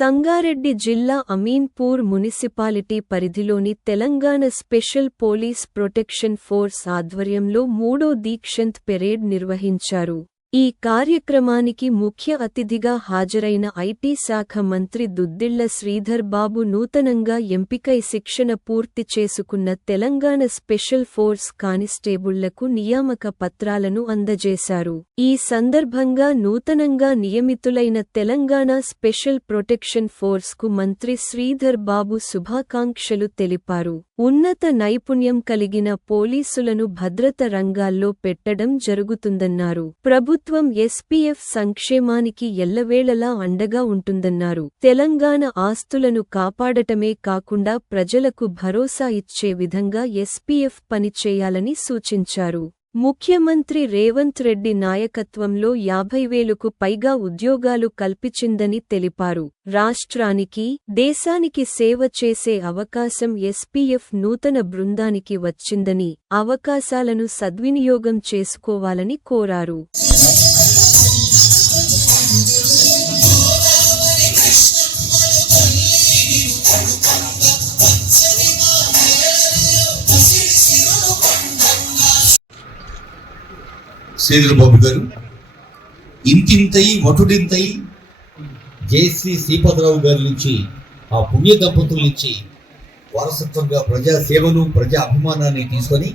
సంగారెడ్డి జిల్లా అమీన్పూర్ మున్సిపాలిటీ పరిధిలోని Telangana special police protection force ఆధ్వర్యంలో మూడో దీక్షంత్ పెరేడ్ నిర్వహించారు. ఈ కార్యక్రమానికి ముఖ్య అతిథిగా హాజరైన ఐటీ శాఖ మంత్రి దుద్దిళ్ళ శ్రీధర్ బాబు నూతనంగా ఎంపికై శిక్షణ పూర్తి చేసుకున్న తెలంగాణ స్పెషల్ ఫోర్స్ కానిస్టేబుళ్ళకు నియామక పత్రాలను అందజేశారు. ఈ సందర్భంగా నూతనంగా నియమితులైన తెలంగాణ స్పెషల్ ప్రొటెక్షన్ ఫోర్స్కు మంత్రి శ్రీధర్ బాబు శుభాకాంక్షలు తెలిపారు. ఉన్నత నైపుణ్యం కలిగిన పోలీసులను భద్రత రంగాల్లో పెట్టడం జరుగుతుందన్నారు. ప్రభుత్వం ఎస్పీఎఫ్ సంక్షేమానికి ఎల్లవేళలా అండగా ఉంటుందన్నారు. తెలంగాణ ఆస్తులను కాపాడటమే కాకుండా ప్రజలకు భరోసా ఇచ్చే విధంగా ఎస్పీఎఫ్ పనిచేయాలని సూచించారు. ముఖ్యమంత్రి రేవంత్ రెడ్డి నాయకత్వంలో యాభై వేలకు పైగా ఉద్యోగాలు కల్పించిందని తెలిపారు. రాష్ట్రానికి దేశానికి సేవ చేసే అవకాశం ఎస్పీఎఫ్ నూతన బృందానికి వచ్చిందని అవకాశాలను సద్వినియోగం చేసుకోవాలని కోరారు. శ్రీధర్ బాబు గారు. ఇంతింతై వటుడింతై జేసి శ్రీపతిరావు గారి నుంచి ఆ పుణ్య దంపతుల నుంచి వారసత్వంగా ప్రజా సేవను ప్రజా అభిమానాన్ని తీసుకొని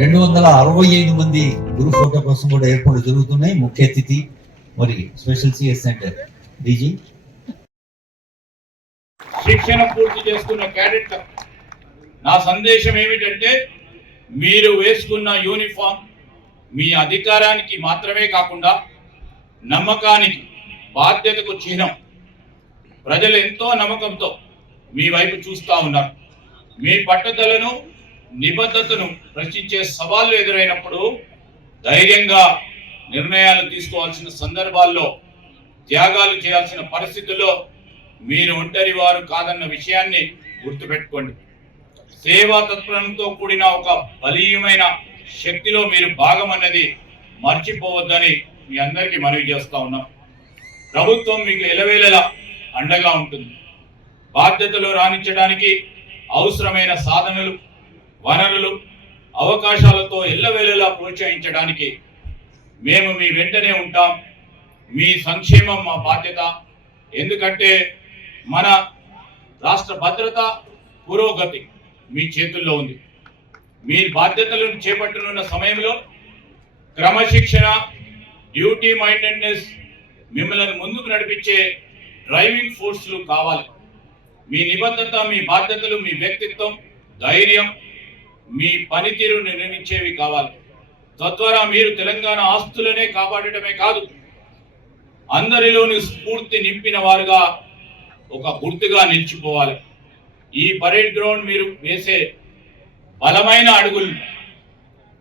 రెండు వందల అరవై ఐదు మంది గురు ఫోటో కోసం కూడా ఏర్పాటు జరుగుతున్నాయి. ముఖ్య అతిథి మరి స్పెషల్ సిఎస్ సెంటర్ డీజీ. శిక్షణ పూర్తి చేసుకున్న క్యాడెట్ నా సందేశం ఏమిటంటే మీరు వేసుకున్న యూనిఫామ్ మీ అధికారానికి మాత్రమే కాకుండా నమ్మకానికి బాధ్యతకు చిహ్నం. ప్రజలు ఎంతో నమ్మకంతో మీ వైపు చూస్తూ ఉన్నారు. మీ పట్టుదలను నిబద్ధతను ప్రశ్నించే సవాళ్ళు ఎదురైనప్పుడు ధైర్యంగా నిర్ణయాలు తీసుకోవాల్సిన సందర్భాల్లో త్యాగాలు చేయాల్సిన పరిస్థితుల్లో మీరు ఒంటరి వారు కాదన్న విషయాన్ని గుర్తుపెట్టుకోండి. సేవా తత్పరంతో కూడిన ఒక బలీయమైన శక్తిలో మీరు భాగం అన్నది మర్చిపోవద్దని మీ అందరికీ మనవి చేస్తా ఉన్నాం. ప్రభుత్వం మీకు ఎలవేలలా అండగా ఉంటుంది. బాధ్యతలు రాణించడానికి అవసరమైన సాధనలు వనరులు అవకాశాలతో ఎల్లవేళలా ప్రోత్సహించడానికి మేము మీ వెంటనే ఉంటాం. మీ సంక్షేమం మా బాధ్యత. ఎందుకంటే మన రాష్ట్ర భద్రత పురోగతి మీ చేతుల్లో ఉంది. మీ బాధ్యతలను చేపట్టనున్న సమయంలో క్రమశిక్షణ డ్యూటీ మైండెడ్నెస్ మిమ్మల్ని ముందుకు నడిపించే డ్రైవింగ్ ఫోర్స్లు కావాలి. మీ నిబద్ధత మీ బాధ్యతలు మీ వ్యక్తిత్వం ధైర్యం మీ పనితీరు నిర్ణయించేవి కావాలి. తద్వారా మీరు తెలంగాణ ఆస్తులనే కాపాడటమే కాదు అందరిలోని స్ఫూర్తి నింపిన వారుగా ఒక గుర్తుగా నిలిచిపోవాలి. ఈ పరేడ్ గ్రౌండ్ మీరు వేసే బలమైన అడుగులు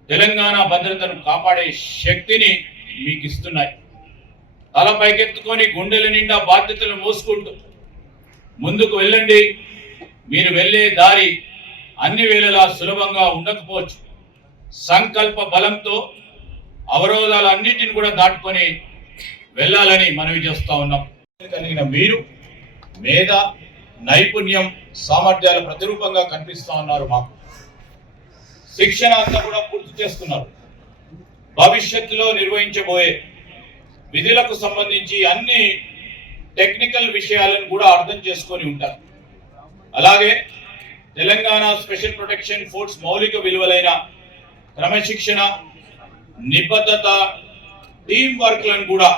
తెలంగాణ భద్రతను కాపాడే శక్తిని మీకు ఇస్తున్నాయి తల పైకెత్తుకొని గుండెల నిండా బాధ్యతలు మోసుకుంటూ ముందుకు వెళ్ళండి. మీరు వెళ్ళే దారి అన్ని వేళలా సులభంగా ఉండకపోవచ్చు. సంకల్ప బలంతో అవరోధాలన్నిటిని కూడా దాటుకొని వెళ్ళాలని మనవి చేస్తూ ఉన్నాం. కలిగిన మీరు మేధ నైపుణ్యం సామర్థ్యాల ప్రతిరూపంగా కనిపిస్తూ ఉన్నారు మాకు. శిక్షణ అంతా కూడా పూర్తి చేస్తున్నారు. భవిష్యత్తులో నిర్వహించబోయే విధులకు సంబంధించి అన్ని టెక్నికల్ విషయాలను కూడా అర్థం చేసుకొని ఉంటారు. అలాగే తెలంగాణ స్పెషల్ ప్రొటెక్షన్ ఫోర్స్ మౌలిక విలువలైన క్రమశిక్షణ నిబద్ధత టీం వర్క్లను కూడా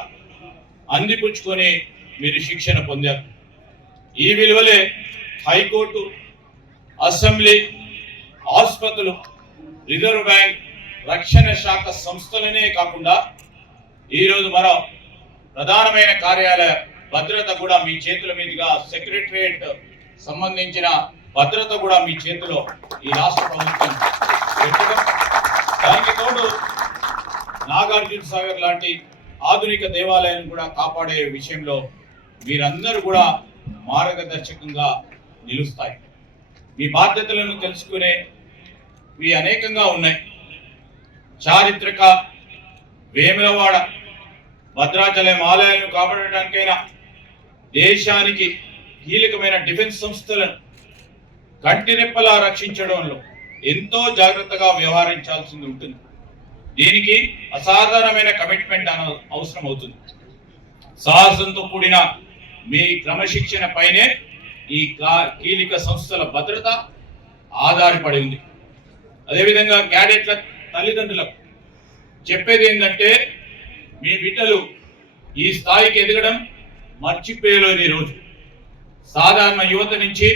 అందిపుచ్చుకొని మీరు శిక్షణ పొందారు. ఈ విలువలే హైకోర్టు అసెంబ్లీ ఆసుపత్రులు రిజర్వ్ బ్యాంక్ రక్షణ శాఖ సంస్థలనే కాకుండా ఈరోజు మరో ప్రధానమైన కార్యాలయ భద్రత కూడా మీ చేతుల మీదుగా సెక్రటరియట్ సంబంధించిన భద్రత కూడా మీ చేతిలో ఈ రాష్ట్ర ప్రభుత్వం పెట్టడం దానికి తోడు నాగార్జున సాగర్ లాంటి ఆధునిక దేవాలయాన్ని కూడా కాపాడే విషయంలో మీరందరూ కూడా మార్గదర్శకంగా నిలుస్తాయి. మీ బాధ్యతలను తెలుసుకునే ఇవి అనేకంగా ఉన్నాయి. చారిత్రక వేములవాడ భద్రాచలం ఆలయాలను కాపాడటానికైనా దేశానికి కీలకమైన డిఫెన్స్ సంస్థలను కంటిరెప్పలా రక్షించడంలో ఎంతో జాగ్రత్తగా వ్యవహరించాల్సింది ఉంటుంది. దీనికి అసాధారణమైన కమిట్మెంట్ అన అవసరం అవుతుంది. సాహసంతో కూడిన మీ క్రమశిక్షణ పైనే ఈ కీలిక సంస్థల భద్రత ఆధారపడి ఉంది. అదేవిధంగా క్యాడెట్ల తల్లిదండ్రులకు చెప్పేది ఏంటంటే మీ బిడ్డలు ఈ స్థాయికి ఎదగడం మర్చిపోయేలోని రోజు. సాధారణ యువత నుంచి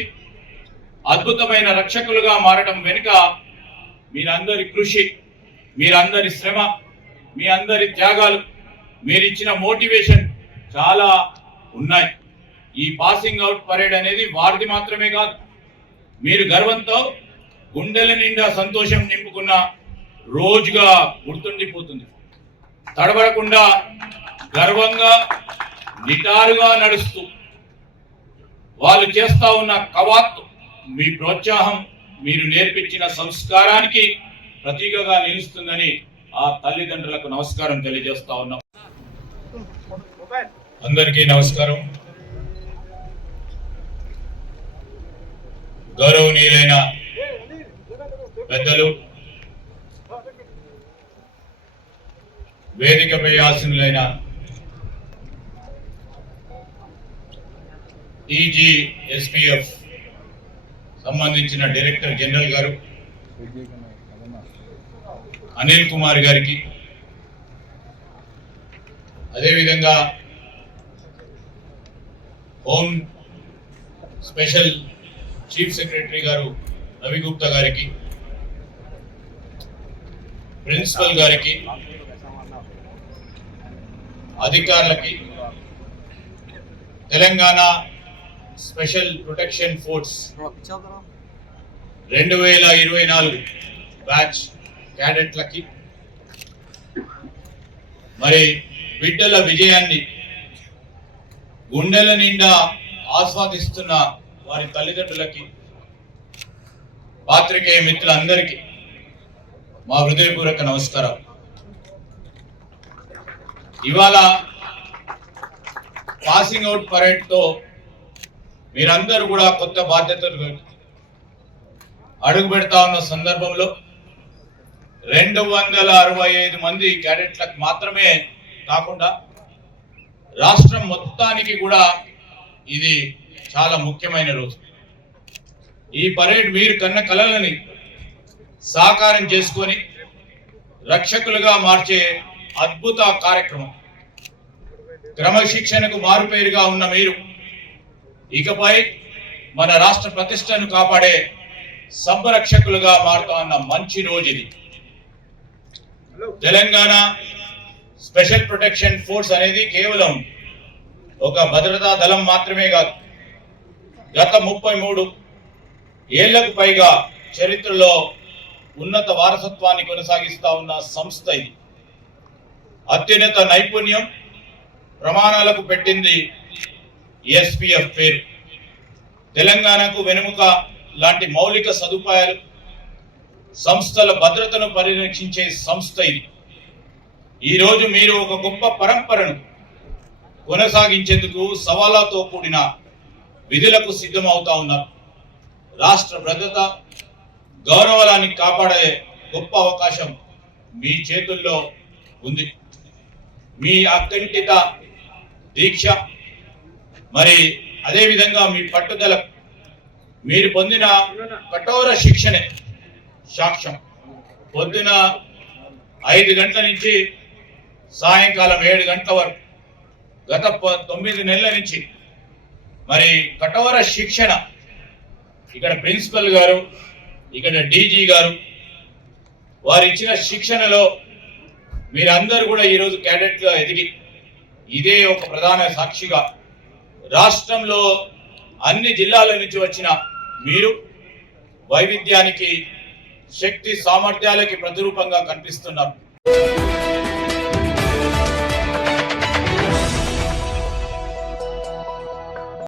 అద్భుతమైన రక్షకులుగా మారడం వెనుక మీరందరి కృషి మీరందరి శ్రమ మీ అందరి త్యాగాలు మీరిచ్చిన మోటివేషన్ చాలా ఉన్నాయి. ఈ పాసింగ్ అవుట్ పరేడ్ అనేది వారిది మాత్రమే కాదు. మీరు గర్వంతో గుండెల నిండా సంతోషం నింపుకున్న రోజుగా గుర్తుండిపోతుంది. తడబడకుండా గర్వంగా నిటారుగా నడుస్తూ వాళ్ళు చేస్తా ఉన్న కవాత్తు మీ ప్రోత్సాహం మీరు నేర్పించిన సంస్కారానికి ప్రతీకగా నిలుస్తుందని ఆ తల్లిదండ్రులకు నమస్కారం తెలియజేస్తా ఉన్నాం. అందరికీ నమస్కారం. గౌరవనీయులైన పెద్దలు వేదికపై ఆసనులైన ఈజీ ఎస్పీఎఫ్ సంబంధించిన డైరెక్టర్ జనరల్ గారు అనిల్ కుమార్ గారికి. అదేవిధంగా హోమ్ స్పెషల్ చీఫ్ సెక్రటరీ గారు రవి గుప్తా గారికి ప్రిన్సిపల్ గారికి అధికారులకి తెలంగాణ స్పెషల్ ప్రొటెక్షన్ ఫోర్స్ రెండు వేల ఇరవై నాలుగు బ్యాచ్ క్యాడెట్లకి. మరి బిడ్డల విజయాన్ని గుండెల నిండా ఆస్వాదిస్తున్న వారి తల్లిదండ్రులకి పాత్రికేయ మిత్రులందరికీ మా హృదయపూర్వక నమస్కారం. ఇవాళ పాసింగ్ అవుట్ పరేడ్తో మీరందరూ కూడా కొత్త బాధ్యతలు అడుగు పెడతా ఉన్న సందర్భంలో రెండు వందల అరవై ఐదు మంది క్యాడెట్లకు మాత్రమే కాకుండా రాష్ట్రం మొత్తానికి కూడా ఇది చాలా ముఖ్యమైన రోజు. ఈ పరేడ్ మీరు కన్న కలలని సాకారం చేసుకొని రక్షకులుగా మార్చే అద్భుత కార్యక్రమం. క్రమశిక్షణకు మారుపేరుగా ఉన్న మీరు ఇకపై మన రాష్ట్ర ప్రతిష్టను కాపాడే సంరక్షకులుగా మారుతా ఉన్న మంచి రోజు ఇది. తెలంగాణ స్పెషల్ ప్రొటెక్షన్ ఫోర్స్ అనేది కేవలం ఒక భద్రతా దళం మాత్రమే కాదు. గత ముప్పై మూడు ఏళ్ళకు పైగా చరిత్రలో ఉన్నత వారసత్వాన్ని కొనసాగిస్తా ఉన్న సంస్థ ఇది. అత్యున్నత నైపుణ్యం ప్రమాణాలకు పెట్టింది ఎస్పీఎఫ్ పేరు. తెలంగాణకు వెనుముక లాంటి మౌలిక సదుపాయాలు సంస్థల భద్రతను పరిరక్షించే సంస్థ ఇది. ఈరోజు మీరు ఒక గొప్ప పరంపరను కొనసాగించేందుకు సవాళ్ళతో కూడిన విధులకు సిద్ధమవుతా ఉన్నారు. రాష్ట్ర భద్రత గౌరవాన్ని కాపాడే గొప్ప అవకాశం మీ చేతుల్లో ఉంది. మీ అకంఠిత దీక్ష మరి అదేవిధంగా మీ పట్టుదల మీరు పొందిన కఠోర శిక్షణే సాక్ష్యం. పొద్దున ఐదు గంటల నుంచి సాయంకాలం ఏడు గంటల వరకు గత ప- తొమ్మిది నెలల నుంచి మరి కఠోర శిక్షణ ఇక్కడ ప్రిన్సిపల్ గారు ఇక్కడ డీజీ గారు వారు ఇచ్చిన శిక్షణలో మీరందరూ కూడా ఈరోజు క్యాడెట్గా ఎదిగి ఇదే ఒక ప్రధాన సాక్షిగా రాష్ట్రంలో అన్ని జిల్లాల నుంచి వచ్చిన మీరు వైవిధ్యానికి శక్తి సామర్థ్యాలకి ప్రతిరూపంగా కనిపిస్తున్నారు.